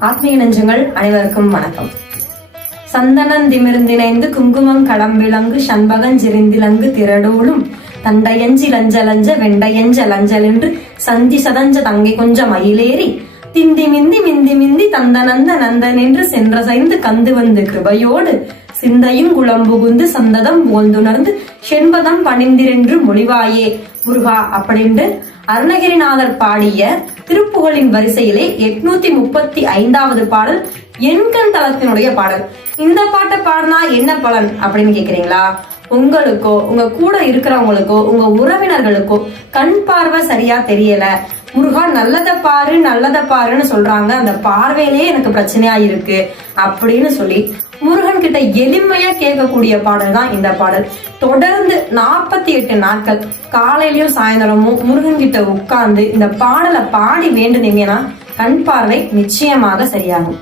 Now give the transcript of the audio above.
ஆத்மீக நெஞ்சங்கள் அனைவருக்கும் வணக்கம். சந்தனம் திமிர்ந்திணைந்து குங்குமம் களம்பிளங்கு சண்பகஞ்சிரிந்திலங்கு திரடோளும் தண்டையஞ்சி லஞ்ச லஞ்ச வெண்டையஞ்ச லஞ்சல் என்று சந்தி சதஞ்ச தங்கை கொஞ்ச மயிலேறி திந்தி மிந்தி மிந்தி மிந்தி தந்தனந்த நந்தன் என்று சென்ற சைந்து கந்து வந்து கிருபையோடு சிந்தையும் குளம்புகுந்து சந்ததம் போல்துணர்ந்து செண்பதம் பணிந்திரென்று மொழிவாயே முருகா அப்படின்ட்டு அருணகிரிநாதர் பாடிய திருப்புகழின் வரிசையிலே எட்நூத்தி முப்பத்தி ஐந்தாவது பாடல் எண்கண் தளத்தினுடைய பாடல். இந்த பாட்டை பாடினா என்ன பலன் அப்படின்னு கேக்குறீங்களா? உங்களுக்கோ உங்க கூட இருக்கிறவங்களுக்கோ உங்க உறவினர்களுக்கோ கண் பார்வை சரியா தெரியல. முருகா நல்லத பாரு நல்லத பாருன்னு சொல்றாங்க. அந்த பார்வையிலே எனக்கு பிரச்சனையா இருக்கு அப்படின்னு சொல்லி முருகன் கிட்ட எளிமையா கேட்கக்கூடிய பாடல் தான் இந்த பாடல். தொடர்ந்து நாற்பத்தி எட்டு நாட்கள் காலையிலயும் சாயந்தரமும் முருகன் கிட்ட உட்கார்ந்து இந்த பாடலை பாடி வேண்டுனீங்கன்னா கண் பார்வை நிச்சயமாக சரியாகும்.